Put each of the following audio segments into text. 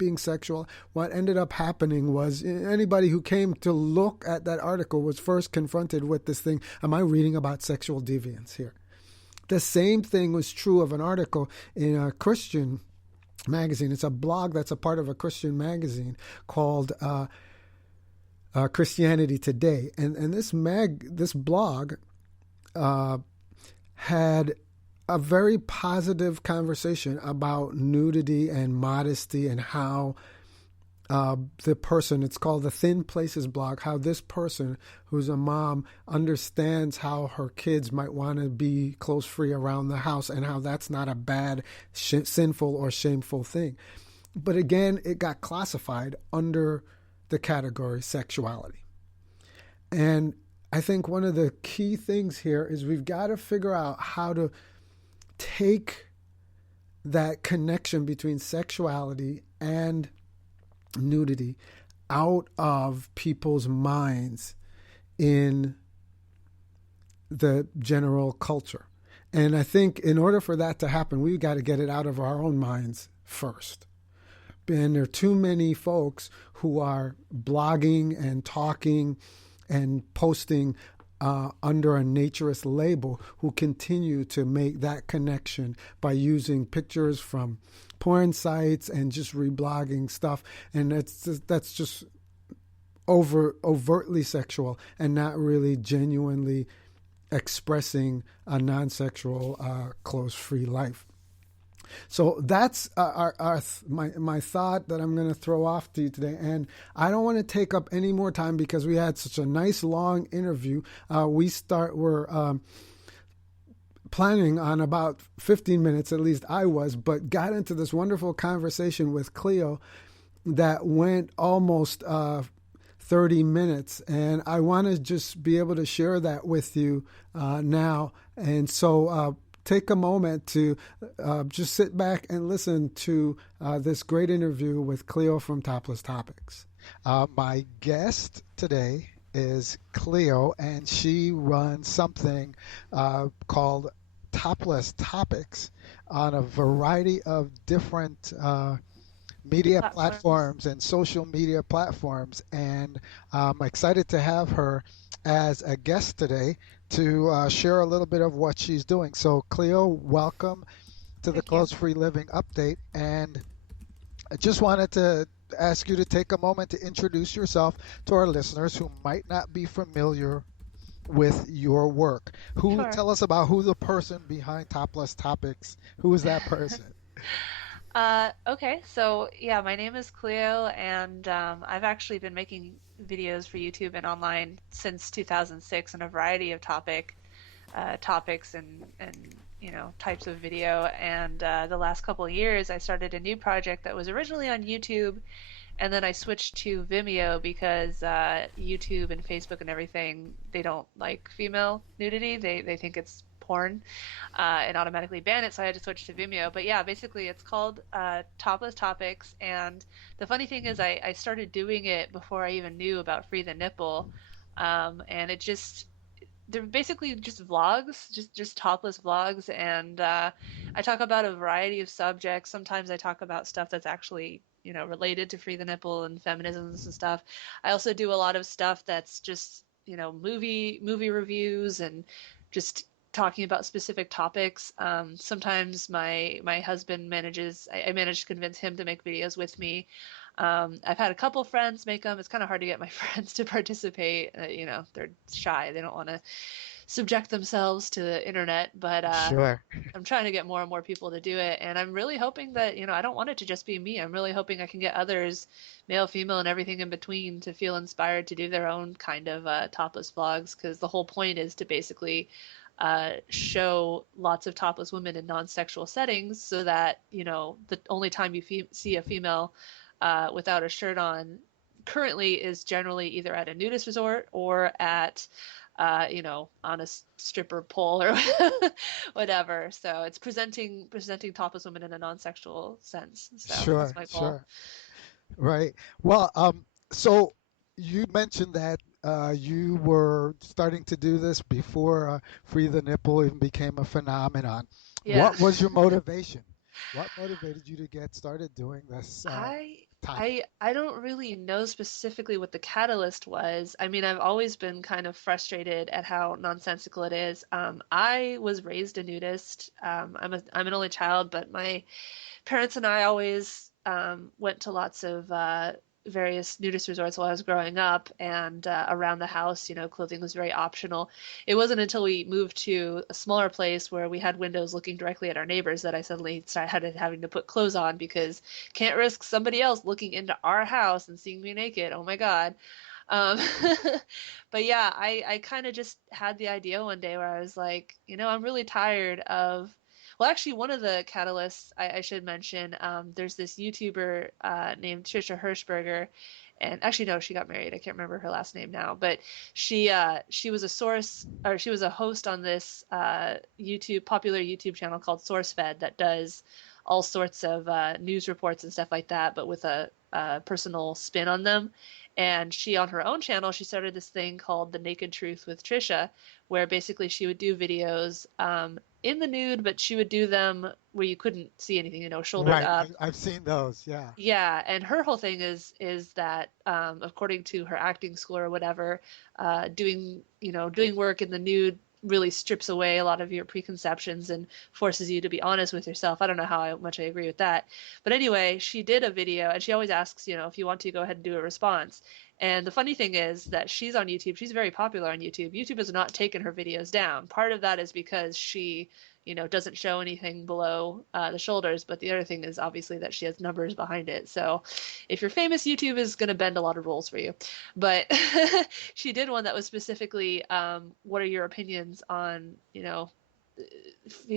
being sexual. What ended up happening was anybody who came to look at that article was first confronted with this thing. Am I reading about sexual deviance here? The same thing was true of an article in a Christian magazine. It's a blog that's a part of a Christian magazine called Christianity Today. And this blog had a very positive conversation about nudity and modesty and how the person, it's called the Thin Places blog, how this person who's a mom understands how her kids might want to be clothes free around the house and how that's not a bad, sinful or shameful thing. But again, it got classified under the category sexuality. And I think one of the key things here is we've got to figure out how to take that connection between sexuality and nudity out of people's minds in the general culture. And I think in order for that to happen, we've got to get it out of our own minds first. And there are too many folks who are blogging and talking and posting under a naturist label who continue to make that connection by using pictures from porn sites and just reblogging stuff. And that's just overtly sexual and not really genuinely expressing a non-sexual, clothes-free life. So that's my thought that I'm going to throw off to you today. And I don't want to take up any more time because we had such a nice long interview. We're planning on about 15 minutes, at least I was, but got into this wonderful conversation with Cleo that went almost 30 minutes. And I want to just be able to share that with you now. And so take a moment to just sit back and listen to this great interview with Cleo from Topless Topics. My guest today is Cleo, and she runs something called Topless Topics on a variety of different media platforms and social media platforms. And I'm excited to have her as a guest today to share a little bit of what she's doing. So Cleo, welcome to the Clothes Free Living Update. And I just wanted to ask you to take a moment to introduce yourself to our listeners who might not be familiar with your work. Sure. Tell us about who the person behind Topless Topics, who is that person? Okay, so yeah, my name is Cleo, and I've actually been making videos for YouTube and online since 2006 on a variety of topics and types of video. And the last couple of years, I started a new project that was originally on YouTube, and then I switched to Vimeo because YouTube and Facebook and everything, they don't like female nudity. They think it's porn and automatically ban it, so I had to switch to Vimeo. But yeah, basically it's called Topless Topics, and the funny thing is I started doing it before I even knew about Free the Nipple, and they're basically just vlogs, just topless vlogs, and I talk about a variety of subjects. Sometimes I talk about stuff that's actually related to Free the Nipple and feminisms and stuff. I also do a lot of stuff that's just movie reviews and just talking about specific topics. Sometimes my husband I manage to convince him to make videos with me. I've had a couple friends make them. It's kind of hard to get my friends to participate. They're shy. They don't want to subject themselves to the internet, but Sure. I'm trying to get more and more people to do it. And I'm really hoping that, I don't want it to just be me. I'm really hoping I can get others, male, female, and everything in between, to feel inspired to do their own kind of topless vlogs, because the whole point is to basically show lots of topless women in non-sexual settings, so that the only time you see a female without a shirt on currently is generally either at a nudist resort or at on a stripper pole or whatever. So it's presenting topless women in a non-sexual sense. So Sure, that's my goal. sure. Right. Well, so you mentioned that you were starting to do this before Free the Nipple even became a phenomenon. Yeah. What was your motivation? What motivated you to get started doing this? time? I don't really know specifically what the catalyst was. I mean, I've always been kind of frustrated at how nonsensical it is. I was raised a nudist. I'm an only child, but my parents and I always went to lots of various nudist resorts while I was growing up, and around the house, clothing was very optional. It wasn't until we moved to a smaller place where we had windows looking directly at our neighbors that I suddenly started having to put clothes on because can't risk somebody else looking into our house and seeing me naked. Oh my God. Um, but yeah, I kind of just had the idea one day where I was like, I'm really tired of. Well, actually, one of the catalysts I should mention, there's this YouTuber named Trisha Hirschberger, and actually no, she got married. I can't remember her last name now, but she was a source or she was a host on this popular YouTube channel called SourceFed that does all sorts of news reports and stuff like that, but with a personal spin on them. And she, on her own channel, she started this thing called The Naked Truth with Trisha, where basically she would do videos in the nude, but she would do them where you couldn't see anything, shouldered Right. up. I've seen those. Yeah. Yeah, and her whole thing is that according to her acting school or whatever, doing work in the nude really strips away a lot of your preconceptions and forces you to be honest with yourself. I don't know much I agree with that. But anyway, she did a video and she always asks, if you want to go ahead and do a response. And the funny thing is that she's on YouTube. She's very popular on YouTube. YouTube has not taken her videos down. Part of that is because she doesn't show anything below the shoulders. But the other thing is obviously that she has numbers behind it. So if you're famous, YouTube is going to bend a lot of rules for you. But she did one that was specifically, what are your opinions on,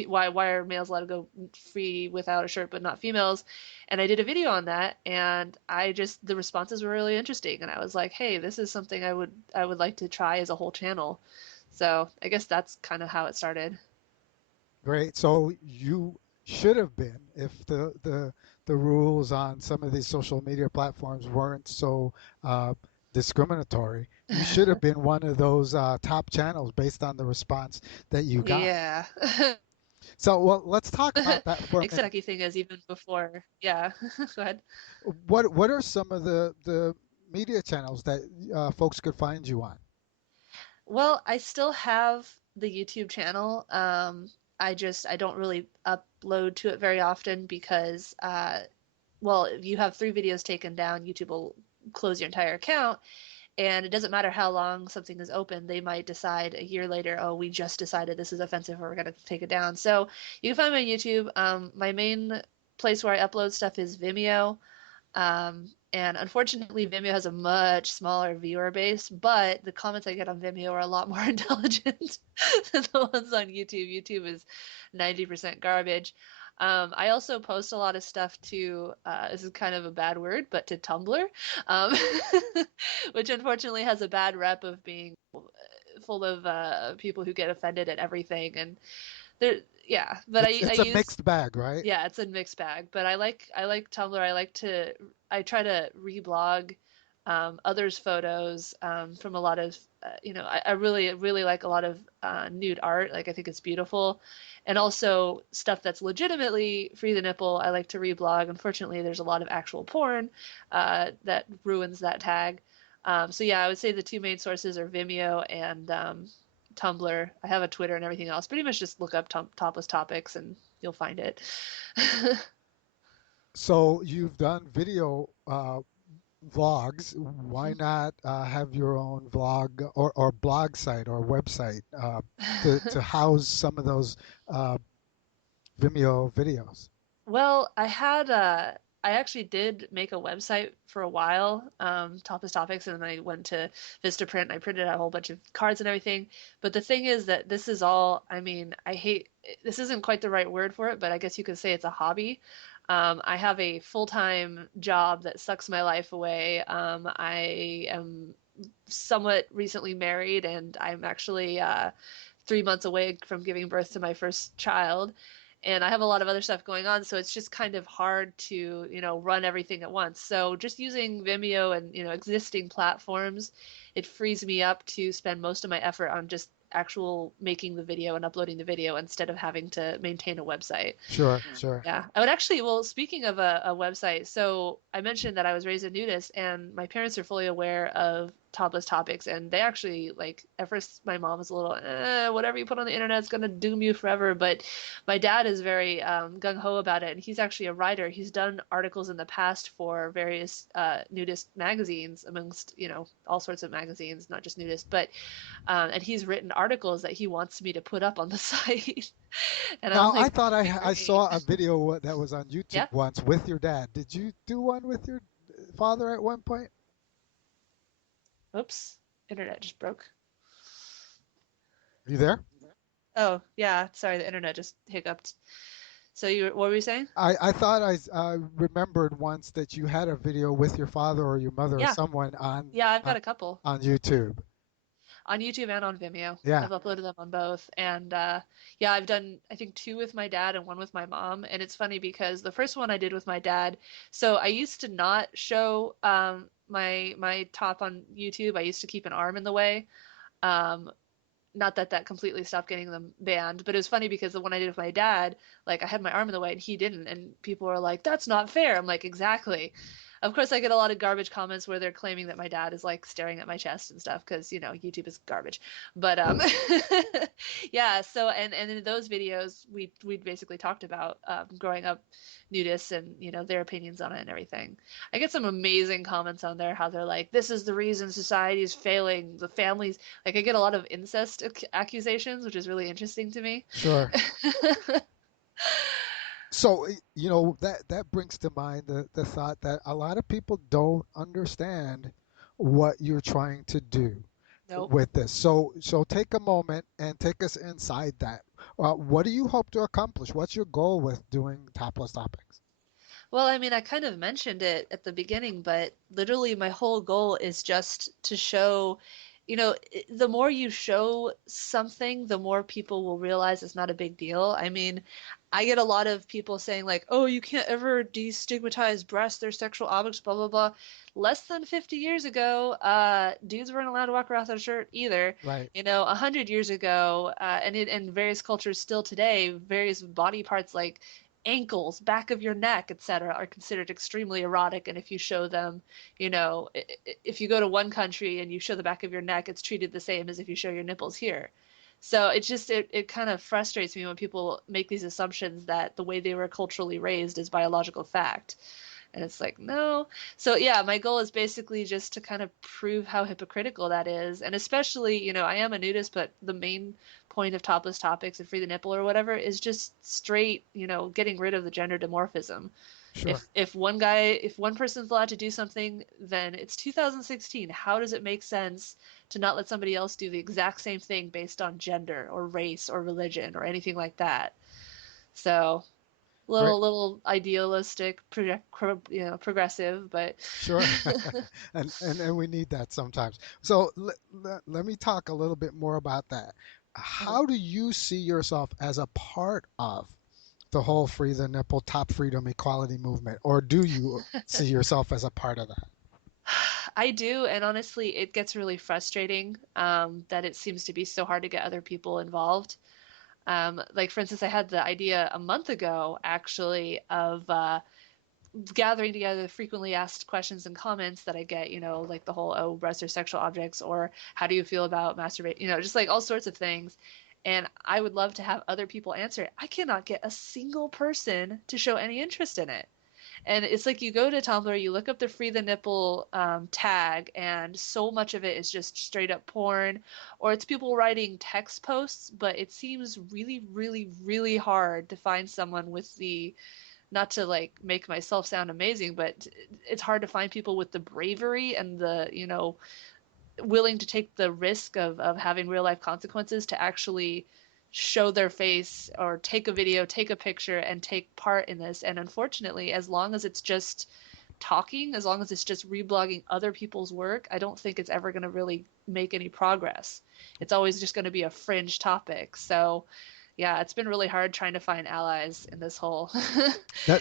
why are males allowed to go free without a shirt but not females? And I did a video on that, and the responses were really interesting, and I was like, hey, this is something I would like to try as a whole channel. So I guess that's kind of how it started. Great. So you should have been, if the rules on some of these social media platforms weren't so uh, discriminatory, you should have been one of those top channels based on the response that you got. Yeah. So, well, let's talk about that for a minute. Except thing is even before. Yeah. Go ahead. What are some of the media channels that folks could find you on? Well, I still have the YouTube channel. I don't really upload to it very often because well, if you have 3 videos taken down, YouTube will close your entire account. And it doesn't matter how long something is open, they might decide a year later, oh, we just decided this is offensive, or we're going to take it down. So you can find me on YouTube. My main place where I upload stuff is Vimeo. And unfortunately, Vimeo has a much smaller viewer base, but the comments I get on Vimeo are a lot more intelligent than the ones on YouTube. YouTube is 90% garbage. I also post a lot of stuff to, this is kind of a bad word, but to Tumblr, um, which unfortunately has a bad rep of being full of people who get offended at everything. And there, yeah, but I It's a use mixed bag, right? yeah, it's a mixed bag, but I like Tumblr. I try to reblog others' photos from a lot of I really like a lot of nude art. Like I think it's beautiful, and also stuff that's legitimately free the nipple. I like to reblog. Unfortunately, there's a lot of actual porn that ruins that tag. So yeah, I would say the two main sources are Vimeo and Tumblr. I have a Twitter and everything else. Pretty much just look up topless topics and you'll find it. So you've done video vlogs. Why not have your own vlog or blog site or website to house some of those uh, Vimeo videos? Well, I actually did make a website for a while, Topless Topics, and then I went to Vistaprint and I printed out a whole bunch of cards and everything. But the thing is that this is all, I mean, this isn't quite the right word for it, but I guess you could say it's a hobby. I have a full-time job that sucks my life away. I am somewhat recently married, and I'm actually 3 months away from giving birth to my first child. And I have a lot of other stuff going on, so it's just kind of hard to, run everything at once. So just using Vimeo and, existing platforms, it frees me up to spend most of my effort on just actual making the video and uploading the video instead of having to maintain a website. Sure, sure. Yeah, I would actually, well, speaking of a website, so I mentioned that I was raised a nudist, and my parents are fully aware of topless topics, and they actually, like, at first my mom was a little, whatever you put on the internet is gonna doom you forever, but my dad is very gung-ho about it, and he's actually a writer. He's done articles in the past for various nudist magazines, amongst, all sorts of magazines, not just nudist, but, and he's written articles that he wants me to put up on the site. And I'm Now, I like, thought that'd be I great. saw a video that was on YouTube Yeah. once with your dad. Did you do one with your father at one point? Oops, internet just broke. Are you there? Oh, yeah, sorry, the internet just hiccuped. So what were you saying? I thought I remembered once that you had a video with your father or your mother or Yeah, someone yeah, I've got on a couple on YouTube. on YouTube and on Vimeo. Yeah, I've uploaded them on both. And yeah, I've done, I think, two with my dad and one with my mom. And it's funny because the first one I did with my dad, so I used to not show my top on YouTube. I used to keep an arm in the way. Um, Not that that completely stopped getting them banned, but it was funny because the one I did with my dad, like I had my arm in the way and he didn't, and people were like, "That's not fair." I'm like, "Exactly." Of course, I get a lot of garbage comments where they're claiming that my dad is like staring at my chest and stuff because YouTube is garbage. But yeah. So and in those videos, we basically talked about growing up nudists and their opinions on it and everything. I get some amazing comments on there how they're like, "This is the reason society is failing. The families." Like I get a lot of incest accusations, which is really interesting to me. sure. So, that brings to mind the thought that a lot of people don't understand what you're trying to do Nope. with this. So take a moment and take us inside that. What do you hope to accomplish? What's your goal with doing topless topics? Well, I mean, I kind of mentioned it at the beginning, but literally my whole goal is just to show, the more you show something, the more people will realize it's not a big deal. I mean, I get a lot of people saying like, "Oh, you can't ever destigmatize breasts, they're sexual objects, blah blah blah." Less than 50 years ago, dudes weren't allowed to walk around without a shirt either. Right. 100 years ago, and in various cultures still today, various body parts like ankles, back of your neck, etc., are considered extremely erotic. And if you show them, if you go to one country and you show the back of your neck, it's treated the same as if you show your nipples here. So it kind of frustrates me when people make these assumptions that the way they were culturally raised is biological fact. And it's like, no. So yeah, my goal is basically just to kind of prove how hypocritical that is. And especially, I am a nudist, but the main point of topless topics and free the nipple or whatever is just straight, getting rid of the gender dimorphism. Sure. If one person's allowed to do something, then it's 2016. How does it make sense to not let somebody else do the exact same thing based on gender or race or religion or anything like that? So Great. little idealistic, progressive, but Sure. And we need that sometimes. So let me talk a little bit more about that. How do you see yourself as a part of the whole free the nipple, top freedom, equality movement, or do you see yourself as a part of that? I do, and honestly, it gets really frustrating that it seems to be so hard to get other people involved. Like, for instance, I had the idea a month ago, actually, of gathering together the frequently asked questions and comments that I get, like the whole, "Oh, breasts are sexual objects," or "How do you feel about masturbate?" Just like all sorts of things. And I would love to have other people answer it. I cannot get a single person to show any interest in it. And it's like you go to Tumblr, you look up the free the nipple tag, and so much of it is just straight up porn, or it's people writing text posts, but it seems really, really, really hard to find someone with the, not to like make myself sound amazing, but it's hard to find people with the bravery and the, willing to take the risk of having real life consequences to actually show their face or take a video, take a picture, and take part in this. And unfortunately, as long as it's just talking, as long as it's just reblogging other people's work, I don't think it's ever going to really make any progress. It's always just going to be a fringe topic. So Yeah, it's been really hard trying to find allies in this whole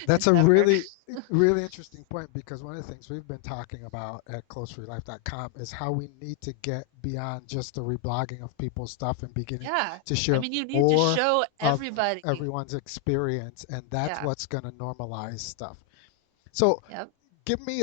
That's a endeavor. really interesting point, because one of the things we've been talking about at closefreelife.com is how we need to get beyond just the reblogging of people's stuff and beginning Yeah. to I share mean, you need to more show of everybody. everyone's experience, and that's Yeah. what's going to normalize stuff. So Yep. give me